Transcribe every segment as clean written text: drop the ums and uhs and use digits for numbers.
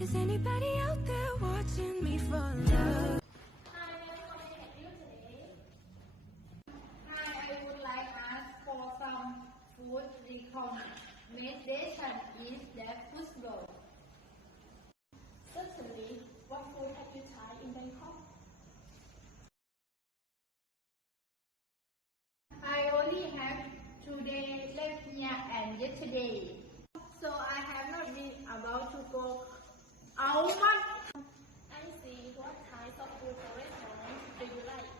Is anybody out there watching me for love? Hi, I would like ask for some food recommendation. Is that possible? Certainly. What food have you tried in Bangkok? I only have today left here and yesterday, so I have not been about to go out much. I see. What types of food or restaurants do you like?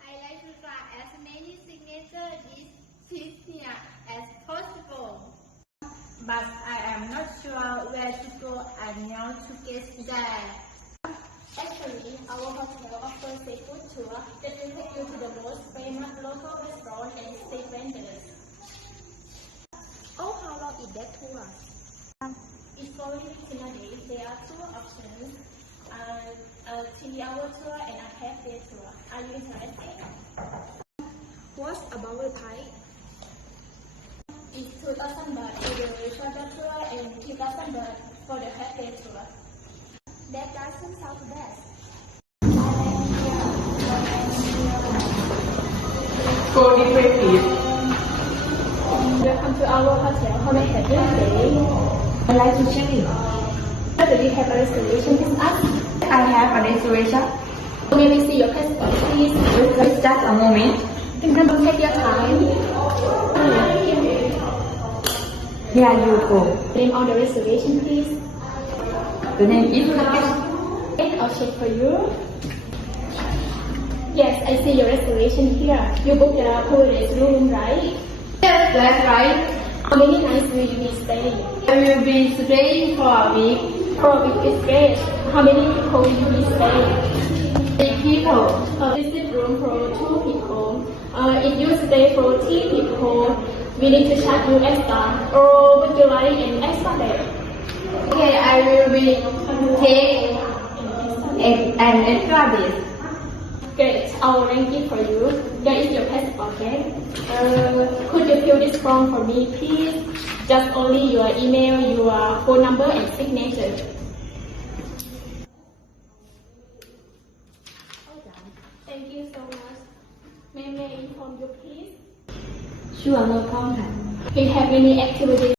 I like to try as many signature dishes here as possible, but I am not sure where to go and how to get there. Actually, our hotel offers seafood tour that will take you to the most famous local restaurants and street vendors. Oh, how long is that tour? It's for within a day. There are two options, a 3-hour tour and a half-day tour. Are you interested? What about the price? It's 2,000 baht for the shorter tour and 3,000 baht for the half-day tour. That doesn't sound bad. For different fees. Welcome to our hotel. How may I help you today? I'd like to check in. Do you have a reservation with us? I have a reservation. May we see your passport, please? Just a moment. Don't take your time. Here you go. Name on the reservation, please. The name is Rakesh. Okay, I'll check for you. Yes, I see your reservation here. You booked the holiday room, right? Yes, that's right. How many nights will you be staying? I will be staying for a week. For a week is great. How many people will you be staying? 8 people. This is room for 2 people. If you stay for 3 people, we need to charge you extra. Or would you like an extra bed? Okay, I will be take an extra bed. Great, I'll rank it for you. There is your passport, okay? Could you fill this form for me, please? Just only your email, your phone number, and signature. Thank you so much. May I inform you, please? Sure, no problem. Do you have any activities